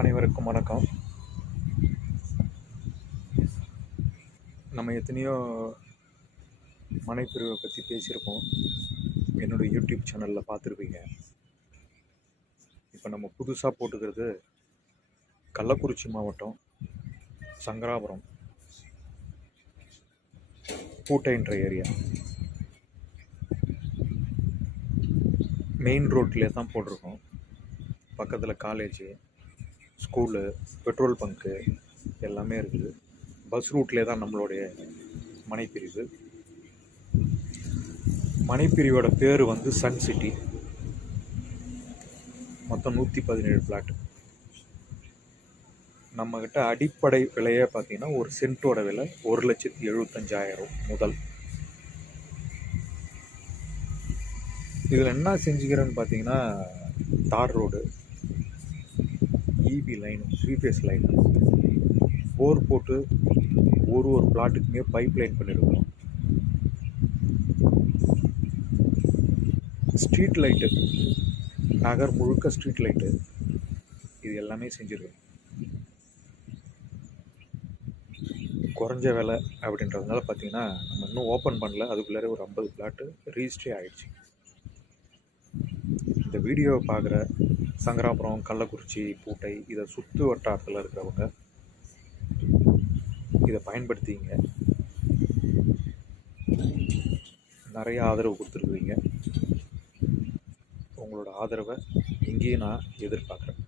அனைவருக்கும் வணக்கம். நம்ம எத்தனையோ மனைப்பிரிவை பற்றி பேசியிருப்போம். என்னோடய யூடியூப் சேனலில் பார்த்துருப்பீங்க. இப்போ நம்ம புதுசாக போட்டுக்கிறது கள்ளக்குறிச்சி மாவட்டம் சங்கராபுரம் பூட்டைன்ற ஏரியா. மெயின் ரோட்லேயே தான் போட்டிருக்கோம். பக்கத்தில் காலேஜு, ஸ்கூலு, பெட்ரோல் பங்க்கு எல்லாமே இருக்குது. பஸ் ரூட்லேயே தான் நம்மளுடைய மனைப்பிரிவு. மனைப்பிரிவோட பேர் வந்து சன் சிட்டி. மொத்தம் 117 ஃப்ளாட். நம்மக்கிட்ட அடிப்படை விலையே பார்த்தீங்கன்னா ஒரு சென்ட்டோட விலை 1,75,000 முதல். இதில் என்ன செஞ்சுக்கிறேன்னு பார்த்தீங்கன்னா, தார் road, EB line, 3 phase line, bore போட்டு ஒரு பிளாட்டுக்குமே பைப் லைன் பண்ணியிருக்கோம். ஸ்ட்ரீட் லைட்டு, நகர் முழுக்க ஸ்ட்ரீட் லைட்டு, இது எல்லாமே செஞ்சுருக்கோம். குறைஞ்ச விலை அப்படின்றதுனால பார்த்தீங்கன்னா நம்ம இன்னும் ஓப்பன் பண்ணல. அதுக்குள்ளே ஒரு 50 ஃப்ளாட்டு ரிஜிஸ்ட்ரே ஆகிடுச்சு. இந்த வீடியோவை பார்க்குற சங்கராபுரம், கள்ளக்குறிச்சி, பூட்டை இதை சுற்று வட்டாரத்தில் இருக்கிறவங்க இதை பயன்படுத்திங்க. நிறைய ஆதரவு கொடுத்துருக்குறீங்க. உங்களோட ஆதரவை இங்கேயும் நான் எதிர்பார்க்குறேன்.